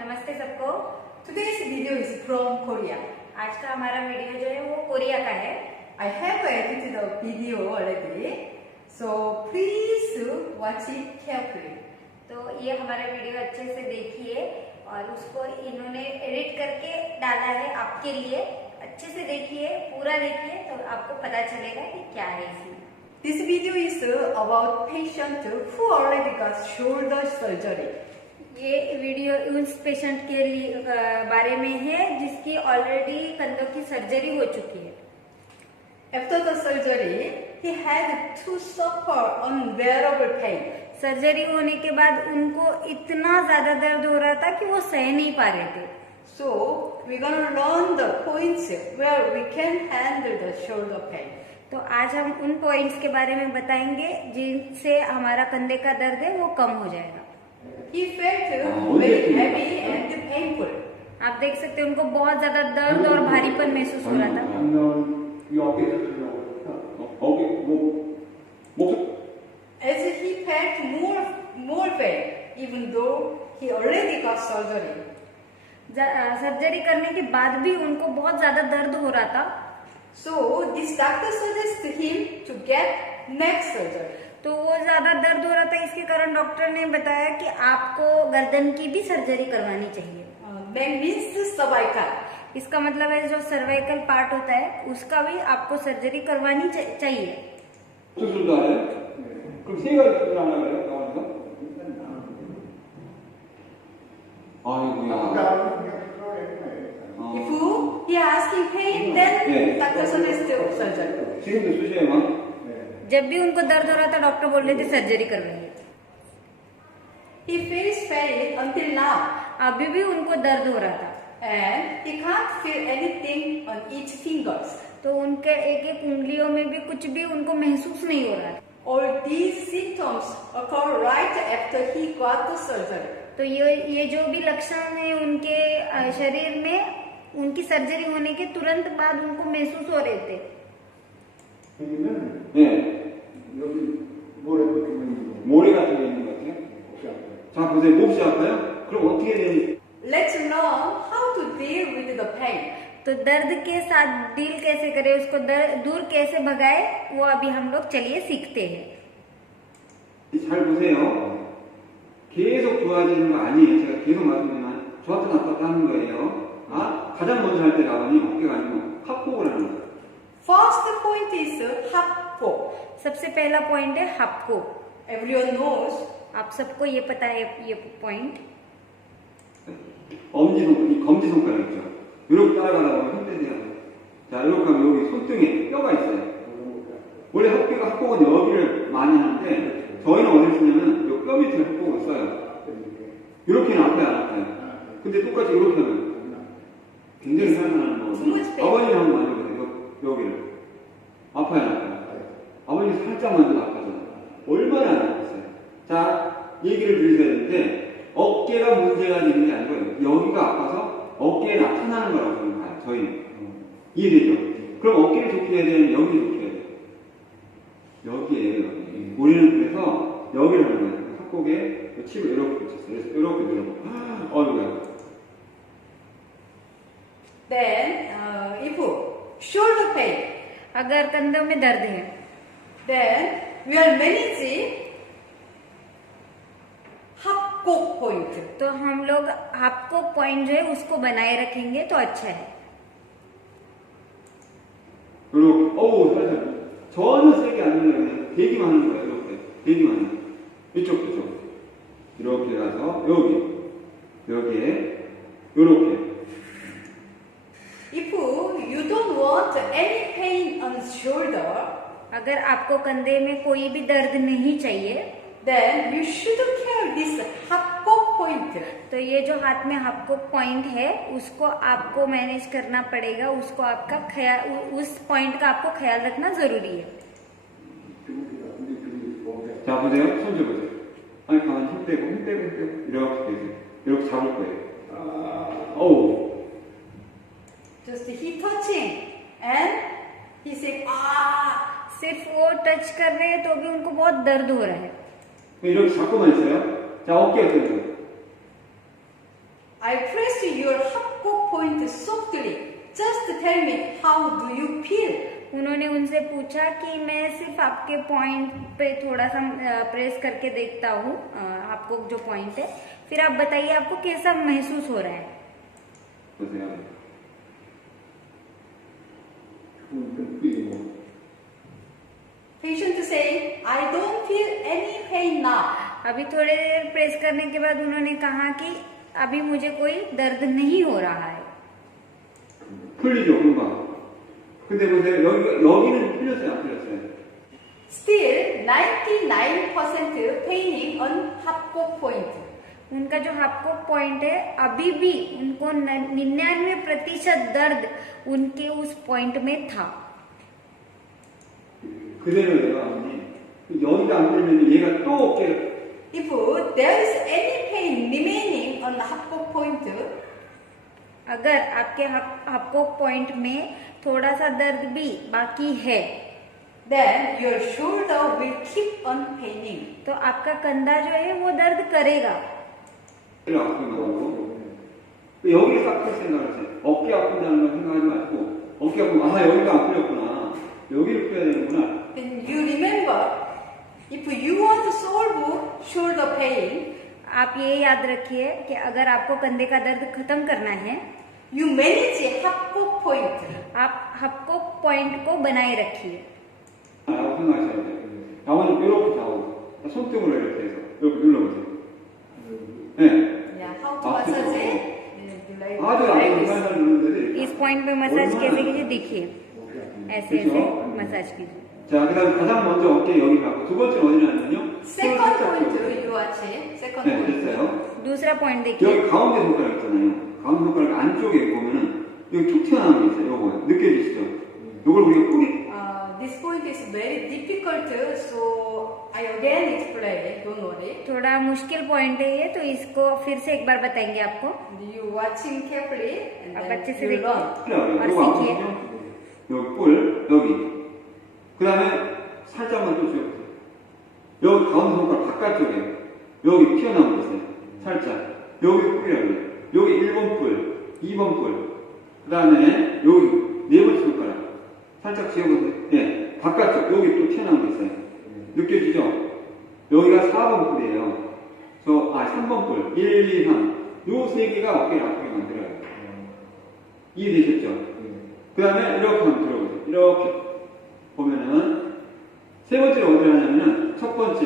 नमस्ते सबको। Today's video is from Korea. आज का हमारा वीडियो जो है वो कोरिया का है। I have edited the video already, so please watch it carefully. तो ये हमारा वीडियो अच्छे से देखिए और उसको इन्होंने एडिट करके डाला है आपके लिए। अच्छे से देखिए, पूरा देखिए तो आपको पता चलेगा कि क्या है इसमें। This video is about patient who already got shoulder surgery. ये वीडियो उस पेशेंट के लिए बारे में है जिसकी ऑलरेडी कंधों की सर्जरी हो चुकी है। After the surgery, he had to suffer unbearable pain. Surgery होने के बाद उनको इतना ज्यादा दर्द हो रहा था कि वो सह नहीं पा रहे थे। So we're gonna learn the points where we can handle the shoulder pain. तो आज हम उन पॉइंट्स के बारे में बताएंगे जिनसे हमारा कंधे का दर्द है वो कम हो जाएगा। He felt very heavy and painful. आप देख सकते हैं उनको बहुत ज्यादा दर्द और भारीपन महसूस हो रहा था। As he felt more pain, even though he already got surgery. Surgery करने के बाद भी उनको बहुत ज्यादा दर्द हो रहा था। So this doctor suggested him to get neck surgery. तो वो ज्यादा दर्द हो रहा था, इसके कारण डॉक्टर ने बताया कि आपको गर्दन की भी सर्जरी करवानी चाहिए। Neck means cervical. इसका मतलब है जो सर्वाइकल पार्ट होता है उसका भी आपको सर्जरी करवानी चाहिए। If he asking pain, then doctor suggested surgery. जब भी उनको दर्द हो रहा था डॉक्टर बोल रहे थे सर्जरी करवाइए। He feels pain until now. अभी भी उनको दर्द हो रहा था And he can't feel anything on each fingers. तो उनके एक एक उंगलियों में भी कुछ भी उनको महसूस नहीं हो रहा था। All these symptoms occur right after he got the surgery. तो ये जो भी लक्षण है उनके शरीर में उनकी सर्जरी होने के तुरंत बाद उनको महसूस हो रहे थे। 모래 같은 게 있는 것 같아요. 자, 보세요. 몹시 아파요? 그럼 어떻게 되니? Let's learn how to deal with the pain. तो दर्द के साथ डील कैसे करें, उसको दूर कैसे भगाए, वो अभी हम लोग चलिए सीखते हैं। 잘 보세요. 계속 좋아지는 거 아니에요. 제가 계속 말씀드리지만 저한테 나타나는 거예요. 아, 가장 먼저 할 때 나오니 어깨가 아니고 합복을 하는 거예요. First point is 합복. सबसे पहला पॉइंट है हपको। Everyone knows. आप सबको ये पता है ये पॉइंट। 검지손가락 있죠. 이렇게 따라가다 보면 손 떼세요. 자, 이렇게 하면 여기 손등에 뼈가 있어요. 원래 합복은 여기를 많이 하는데 저희는 어디를 쓰냐면 이 뼈 밑에 합복을 써요. 이렇게는 아파요, 안 아파요? 근데 똑같이 이렇게 하면 굉장히 살만하는 거거든요. 아버님 한번 만져보세요. 여기를. 아파요, 안 아파요? 아버님 살짝 만져도 아파잖아요. 얼마나 안 아팠어요? 자, 얘기를 드리셔야 되는데 어깨가 문제가 되는 게 아니고 여기가 아파서 어깨에 나타나는 거라고 저는 봐요. 저희는. 이해되죠? 그럼 어깨를 좋게 해야 되면 여기를 좋게 해야 돼요. 여기에요, 여기. 우리는 그래서 여기를 하는 거예요. 합곡에 치고 이렇게 붙였어요. 이렇게 눌러보고. 어이구야. Then, if shoulder pain, अगर कंधों में दर्द है then we are managing 합곡 point. तो हम लोग आपको पॉइंट जो है उसको बनाए रखेंगे तो अच्छा है। 그리고 살살 전혀 세게 안 눌러요. 그냥 대기만 하는 거예요. 이렇게 대기만 해요. 이쪽 이렇게 가서 여기에 이렇게. If you don't want any pain on shoulder, अगर आपको कंधे में कोई भी दर्द नहीं चाहिए then you should care this 합곡 point. तो ये जो हाथ में आपको पॉइंट है उसको आपको मैनेज करना पड़ेगा, उसको आपका ख्याल, उस पॉइंट का आपको ख्याल रखना जरूरी है। 자, 보세요. 손 줘보세요. 아니, 가만히 힘 빼고 이렇게 되세요. 이렇게 잡을 거예요. 어우. Just he touching and he said, ah. सिर्फ वो टच कर रहे हैं तो भी उनको बहुत दर्द हो रहा है। 이렇게 잡고만 있어요. 자, 어깨 어때요? I pressed your 합곡 point softly. Just tell me how do you feel? उन्होंने उनसे पूछा कि मैं सिर्फ आपके पॉइंट पे थोड़ा सा प्रेस करके देखता हूँ, आपको जो पॉइंट है, फिर आप बताइए आपको कैसा महसूस हो रहा है। 보세요. Patient say, I don't feel any pain now. अभी थोड़ी देर प्रेस करने के बाद उन्होंने कहा कि अभी मुझे कोई दर्द नहीं हो रहा है। 풀리죠, 금방. 근데 보세요, 여기는 풀렸어요, 안 풀렸어요? Still 99% paining on 합곡 point. उनका जो हापको पॉइंट है अभी भी उनको 99% दर्द उनके उस पॉइंट में था। 그대로예요, 아버님. 여기가 안 풀리면 얘가 또 어깨를 If there is any pain remaining on 합곡 point, अगर आपके हापको पॉइंट में थोड़ा सा दर्द भी बाकी है, then your shoulder will keep on paining. तो आपका कंधा जो है वो दर्द करेगा। 아픈 거고. 여기를 딱 풀 생각을 하세요. 어깨 아픈다는 걸 생각하지 말고, 어깨 아프면, 아, 여기가 안 풀렸구나. 여기를 풀어야 되는구나. Then you remember, if you want to solve shoulder pain, आप ये याद रखिए कि अगर आपको कंधे का दर्द खत्म करना है, you manage 합곡 point. आप हापको पॉइंट को बनाए रखिए। 라고 생각하셔야 돼요. 나머지 이렇게 좌우. 손등으로 이렇게 해서, 이렇게 눌러보세요. 네. Yeah, how to massage it? Like 아주 this. 살살 누르는데. इस पॉइंट पे मसाज कैसे कीजिए, देखिए ऐसे ऐसे मसाज कीजिए। 자, 그 다음에 가장 먼저 어깨 여기 가고, 두 번째 어디냐면요. Second point, you watch it. Second 네, point. 됐어요. दूसरा पॉइंट देखिए, 여기 가운데 손가락 있잖아요. 가운데 손가락 안쪽에 보면은, 여기 툭 튀어나오는 게 있어요. 요거. 느껴지시죠? 요걸 우리가 뿌리, This point is very difficult, so I again explain. Don't worry. थोड़ा मुश्किल पॉइंट है ये, तो इसको फिर से एक बार बताएंगे आपको। You watching carefully, and आप then अच्छे से you देखिए learn. और 요거 सीखिए। 아프시죠? 여기 뿔, 여기. 그 다음에 살짝만 또 쥐어보세요. 여기 가운데 손가락 바깥쪽에 여기 튀어나온 거 있어요. 살짝. 여기 뿔이라고 해요. 여기 1번 뿔, 2번 뿔. 그 다음에 여기 네 번째 손가락. 살짝 쥐어보세요. 예, 바깥쪽 여기 또 튀어나온 거 있어요. 느껴지죠? 여기가 4번 뿔이에요. 3번 뿔. 1, 2, 3. 요 세 개가 어깨를 아프게 만들어요. 이해되셨죠? 그 다음에 이렇게 한번 들어보세요. 이렇게 보면은 세 번째로 어디를 하냐면은 첫 번째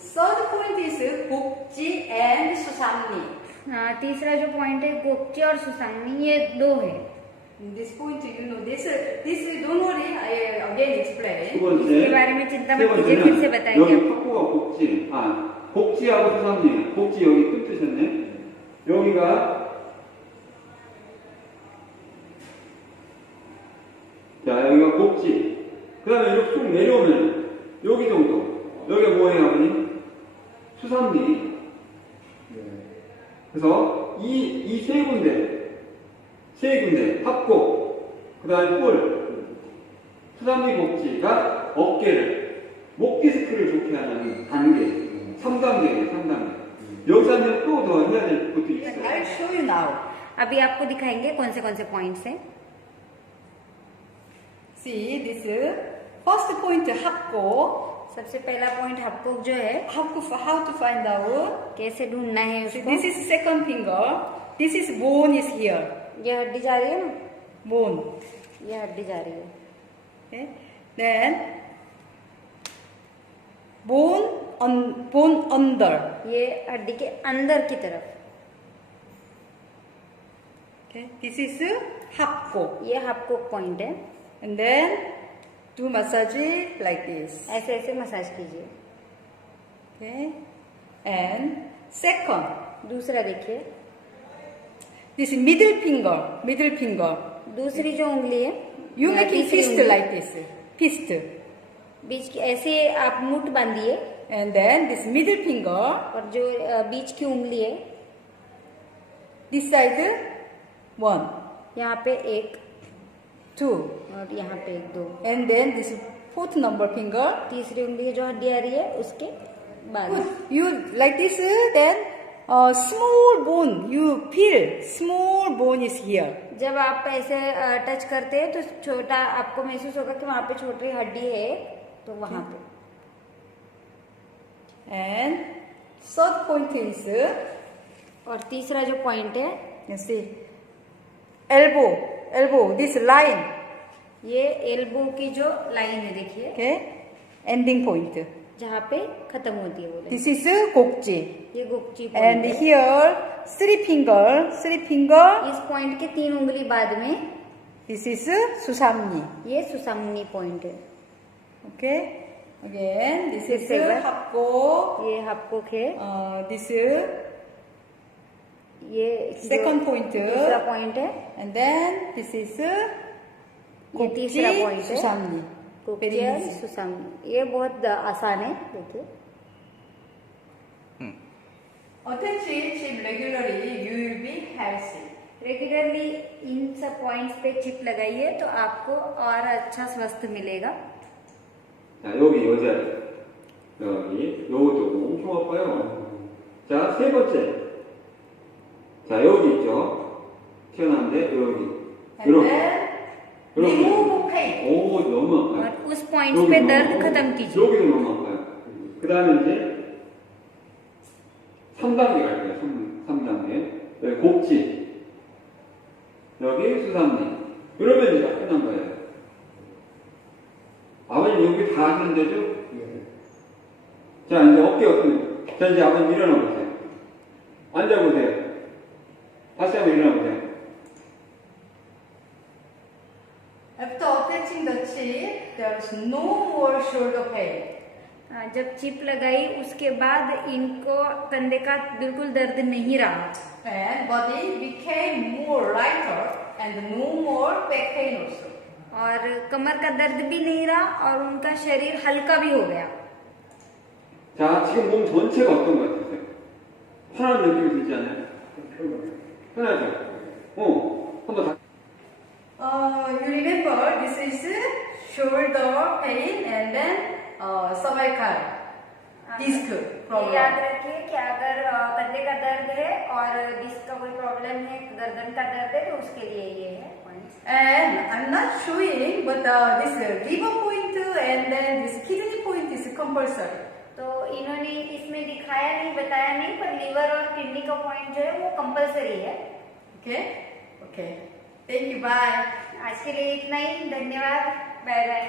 Third point is 복지 and 수상리. तीसरा जो पॉइंट है गोपची और सुसांगनी, ये दो है। This point, you know, this don't worry. I again 두 explain. 번째 इसके बारे में चिंता 세 मत कीजिए, फिर से 번째는 बताएंगे 여기 आपको। 턱구가 복지 복지하고 수상리 복지 여기 뜸 뜨셨네 여기가 자 여기가 복지 그 다음에 이렇게 쭉 내려오면 여기 정도 여기가 뭐예요 아버님? 수상리 그래서 이 세 군데 합곡 그 다음에 뿔 수상리 복지가 어깨를 목 디스크를 좋게 하는 단계 3단계예요 3단계 여기서 하면 또 더 해야 될 것도 있어요 I'll show you now. अभी आपको दिखाएंगे कौन से पॉइंट्स हैं। See this first point 합곡. सबसे पहला पॉइंट आपको जो है How to find out? कैसे ढूंढना है See, उसको। this is second finger. This is bone is here. ये हड्डी जा रही है ना, Bone. ये हड्डी जा रही है। Okay. Then bone under. ये हड्डी के अंदर की तरफ, Okay. This is 합곡. ये आपको पॉइंट है। And then do massage like this. ऐसे ऐसे मसाज कीजिए। Okay. And second, दूसरा देखिए, this middle finger. दूसरी जो उंगली है, You making तीसरी fist उंगली, like this. Fist. बीच की ऐसे आप मुठ बांधिए, And then this middle finger, और जो बीच की उंगली है, this side, 1, यहाँ पे एक 2. और यहाँ पे एक दो। And then this fourth number finger. तीसरी उंगली की जो हड्डी आ रही है उसके बाद You like this, then small bone, you feel small bone is here. जब आप ऐसे टच करते हैं तो छोटा आपको महसूस होगा कि वहां पे छोटी हड्डी है, तो वहां पे। And third point is, और तीसरा जो पॉइंट है, you see, elbow, this line, ये एल्बो की जो लाइन है देखिए, okay, ending point. जहाँ पे खत्म होती है वो लाइन। This is gokji. ये गुप्ची And पॉइंट है। here, three finger, इस पॉइंट के 3 उंगली बाद में this is susamni. ये सुसामनी पॉइंट है। Okay, again, this is Seven. happo, ये हपकोक है। this ये second point, दूसरा पॉइंट है। and then this is ये तीसरा पॉइंट है। susamni. गुप्ची और सुसामनी। ये बहुत आसान है, देखिए। Attach chip regularly, you will be healthy. Regularly in सब पॉइंट्स पे चिप लगाइए तो आपको और अच्छा स्वास्थ्य मिलेगा। 자, 여기 여자예요. 여기, 요것도 엄청 아파요. 자, 세 번째. 자, 여기 있죠? 튀어나왔는데, 여기. And 이렇게. then 이렇게. remove pain. 오, 너무 아파요. और उस पॉइंट्स पे दर्द खत्म कीजिए। 여기도 너무 아파요. 그 다음에 이제 3단계 갈게요. 3단계. 여기 곡지. 여기 수삼리. 이러면 이제 다 끝난 거예요. 아버님 여기 다 하는데도 자, 이제 어깨 어떻게. 자, 이제 아버님 일어나 보세요. 앉아보세요. 다시 한번 일어나 보세요. After attaching the chip, there is no more shoulder pain. जब चिप लगाई उसके बाद इनको कंधे का बिल्कुल दर्द नहीं रहा And body became more lighter and no more back pain also. और कमर का दर्द भी नहीं रहा और उनका शरीर हल्का भी हो गया। 자, 지금 몸 전체가 어떤 것 같으세요? 편한 느낌이 들지 않아요? 편하죠? 한번 다. You remember this is shoulder pain and then cervical disc ये problem. याद रखिए कि अगर कंधे का दर्द है और डिस्क का कोई प्रॉब्लम है, गर्दन का दर्द है, तो उसके लिए ये है points. And I'm not showing, but this liver point and then this kidney point is compulsory. तो इन्होंने इसमें दिखाया नहीं, बताया नहीं, पर लीवर और किडनी का पॉइंट जो है वो कंपलसरी है। Okay? Okay. Thank you. Bye. आज के लिए इतना ही, धन्यवाद, बाय बाय।